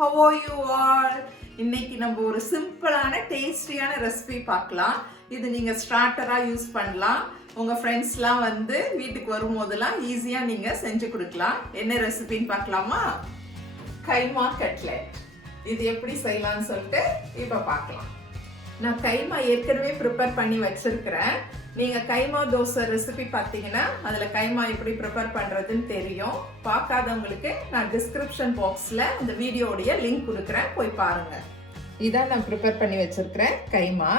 how are you all? இன்னைக்கு நம்ம ஒரு சிம்பிளான டேஸ்டியான ரெசிபி பார்க்கலாம். இது நீங்க ஸ்டார்டரா யூஸ் பண்ணலாம். உங்க ஃப்ரெண்ட்ஸ்லாம் வந்து வீட்டுக்கு வரும்போதெல்லாம் ஈஸியா நீங்க செஞ்சு கொடுக்கலாம். என்ன ரெசிபின்னு பார்க்கலாமா? கைமா கட்லெட். இது எப்படி செய்யலாம்னு சொல்லிட்டு இப்ப பார்க்கலாம். நான் கைமா ஏற்கனவே ப்ரிப்பேர் பண்ணி வச்சிருக்கிறேன். நீங்க கைமா தோசை ரெசிபி பார்த்தீங்கன்னா அதுல கைமா எப்படி ப்ரிப்பேர் பண்றதுன்னு தெரியும். பார்க்காதவங்களுக்கு நான் டிஸ்கிரிப்ஷன் பாக்ஸ்ல இந்த வீடியோடைய லிங்க் கொடுக்குறேன், போய் பாருங்க. இதான் நான் ப்ரிப்பேர் பண்ணி வச்சிருக்கிறேன் கைமா.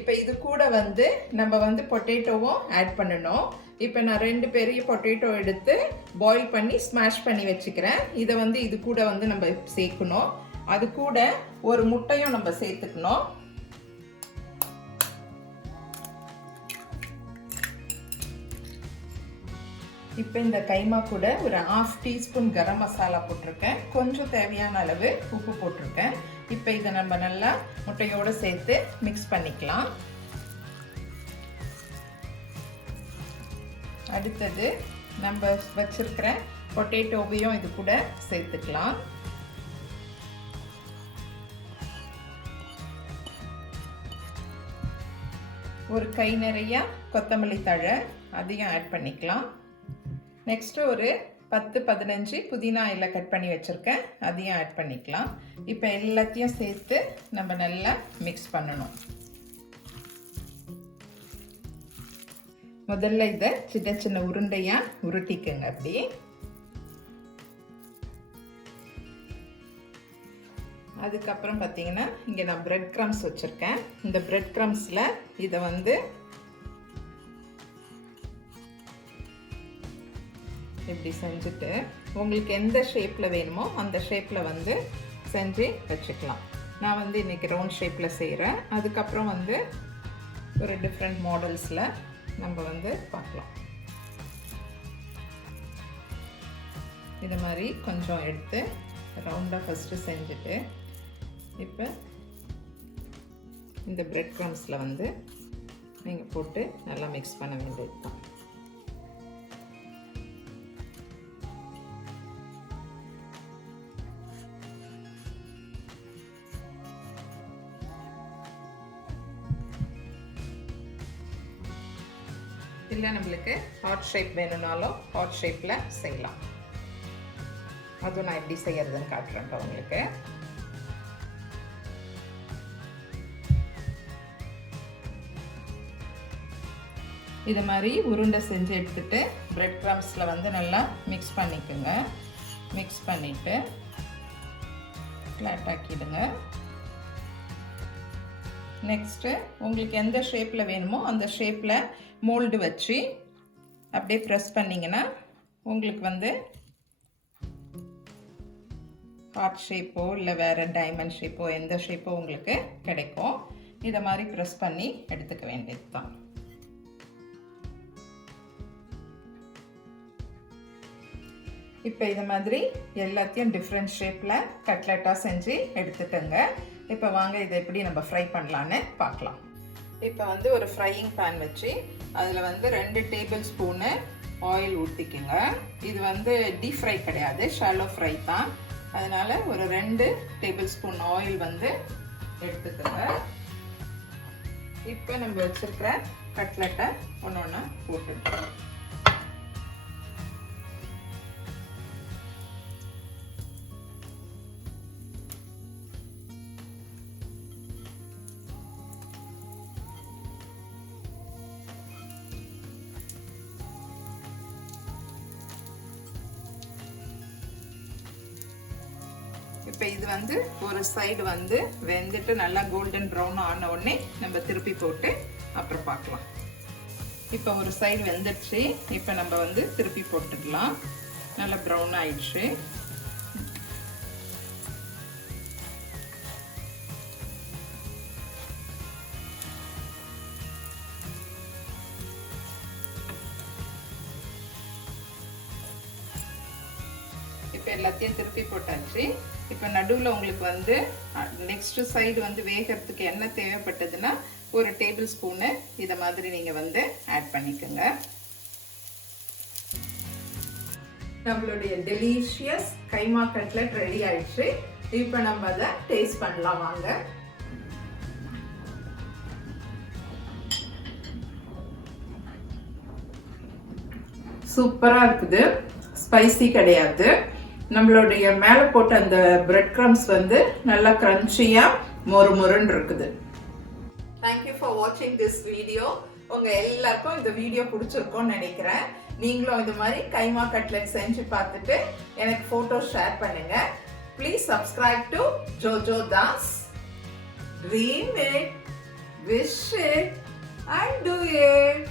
இப்போ இது கூட வந்து நம்ம வந்து பொட்டேட்டோவும் ஆட் பண்ணணும். இப்போ நான் 2 பெரிய பொட்டேட்டோ எடுத்து பாயில் பண்ணி ஸ்மாஷ் பண்ணி வச்சுக்கிறேன். இதை வந்து இது கூட வந்து நம்ம சேர்க்கணும். அது கூட ஒரு முட்டையும் நம்ம சேர்த்துக்கணும். இப்போ இந்த கைமா கூட ஒரு 1/2 டீஸ்பூன் கரம் மசாலா போட்டிருக்கேன். கொஞ்சம் தேவையான அளவு உப்பு போட்டிருக்கேன். இப்போ இதை நம்ம நல்லா முட்டையோடு சேர்த்து மிக்ஸ் பண்ணிக்கலாம். அடுத்தது நம்ம வச்சிருக்கிற பொட்டேட்டோவையும் இது கூட சேர்த்துக்கலாம். ஒரு கை நிறைய கொத்தமல்லி தழை அதையும் ஆட் பண்ணிக்கலாம். நெக்ஸ்ட் ஒரு 10-15 புதினா இலை கட் பண்ணி வச்சிருக்கேன், அதையும் ஆட் பண்ணிக்கலாம். இப்போ எல்லாத்தையும் சேர்த்து நம்ம நல்லா மிக்ஸ் பண்ணணும். முதல்ல இதை சின்ன சின்ன உருண்டையா உருட்டிக்குங்க. அப்படி அதுக்கப்புறம் பார்த்தீங்கன்னா இங்கே நான் பிரெட் கிரம்ஸ் வச்சுருக்கேன். இந்த பிரெட் கிரம்ஸில் இதை வந்து இப்படி செஞ்சுட்டு உங்களுக்கு எந்த ஷேப்பில் வேணுமோ அந்த ஷேப்பில் வந்து செஞ்சு வச்சுக்கலாம். நான் வந்து இன்றைக்கி ரவுண்ட் ஷேப்பில் செய்கிறேன். அதுக்கப்புறம் வந்து ஒரு டிஃப்ரெண்ட் மாடல்ஸில் நம்ம வந்து பார்க்கலாம். இது மாதிரி கொஞ்சம் எடுத்து ரவுண்டாக ஃபஸ்ட்டு செஞ்சுட்டு இப்போ இந்த பிரெட் க்ரம்ஸில் வந்து நீங்கள் போட்டு நல்லா மிக்ஸ் பண்ண வேண்டியது தான். இல்லை நம்மளுக்கு ஹார்ட் ஷேப் வேணும்னாலும் ஹார்ட் ஷேப்பில் செய்யலாம். அதுவும் நான் எப்படி செய்யறதுன்னு காட்டுறேன் உங்களுக்கு. இது மாதிரி உருண்டை செஞ்சு எடுத்துட்டு பிரெட் கிரம்ஸில் வந்து நல்லா மிக்ஸ் பண்ணிக்கோங்க. மிக்ஸ் பண்ணிவிட்டு ஃப்ளாட் ஆக்கிடுங்க. நெக்ஸ்ட்டு உங்களுக்கு எந்த ஷேப்பில் வேணுமோ அந்த ஷேப்பில் மோல்டு வச்சு அப்படியே ப்ரெஸ் பண்ணிங்கன்னா உங்களுக்கு வந்து ஹார்ட் ஷேப்போ இல்லை வேறு டைமண்ட் ஷேப்போ எந்த ஷேப்போ உங்களுக்கு கிடைக்கும். இதை மாதிரி ப்ரெஸ் பண்ணி எடுத்துக்க வேண்டியது தான். இப்போ இது மாதிரி எல்லாத்தையும் டிஃப்ரெண்ட் ஷேப்பில் கட்லெட்டாக செஞ்சு எடுத்துக்கோங்க. இப்போ வாங்க இதை எப்படி நம்ம ஃப்ரை பண்ணலான்னு பார்க்கலாம். இப்போ வந்து ஒரு ஃப்ரையிங் பேன் வச்சு அதில் வந்து 2 டேபிள் ஸ்பூனு ஆயில் ஊற்றிக்குங்க. இது வந்து டீப் ஃப்ரை கிடையாது, ஷாலோ ஃப்ரை தான். அதனால் ஒரு 2 டேபிள் ஸ்பூன் ஆயில் வந்து எடுத்துக்கோங்க. இப்போ நம்ம வச்சுருக்கிற கட்லெட்டை ஒன்று ஒன்றா போட்டுக்கலாம். இப்போ இது வந்து ஒரு சைடு வந்து வெந்துட்டு நல்லா கோல்டன் ப்ரௌன் ஆன உடனே நம்ம திருப்பி போட்டு அப்புறம் பார்க்கலாம். இப்போ ஒரு சைடு வெந்துடுச்சு. இப்போ நம்ம வந்து திருப்பி போட்டுக்கலாம். நல்லா ப்ரௌன் ஆயிடுச்சு. இப்போ எல்லாத்தையும் திருப்பி போட்டாச்சு. இப்போ நடுவில் உங்களுக்கு வந்து நெக்ஸ்ட் சைடு வந்து வேகிறதுக்கு என்ன தேவைப்பட்டதுன்னா ஒரு டேபிள் ஸ்பூனு இதை மாதிரி நீங்கள் வந்து ஆட் பண்ணிக்கோங்க. நம்மளுடைய டெலிஷியஸ் கைமா கட்லெட் ரெடி ஆயிடுச்சு. இப்போ நம்ம அதை டேஸ்ட் பண்ணலாம் வாங்க. சூப்பரா இருக்குது. ஸ்பைசி கிடையாது. நம்மளுடைய மேலே போட்ட அந்த பிரெட் க்ரம்ஸ் வந்து நல்லா கிரன்ச்சியா மொறுமொறுன்னு இருக்குது. தேங்க்யூ ஃபார் வாட்சிங் திஸ் வீடியோ. உங்க எல்லாருக்கும் இந்த வீடியோ பிடிச்சிருக்கும்னு நினைக்கிறேன். நீங்களும் இது மாதிரி கைமா கட்லெட் செஞ்சு பார்த்துட்டு எனக்கு போட்டோ ஷேர் பண்ணுங்க. Please subscribe to Jojo Das. Dream it, wish it and do it.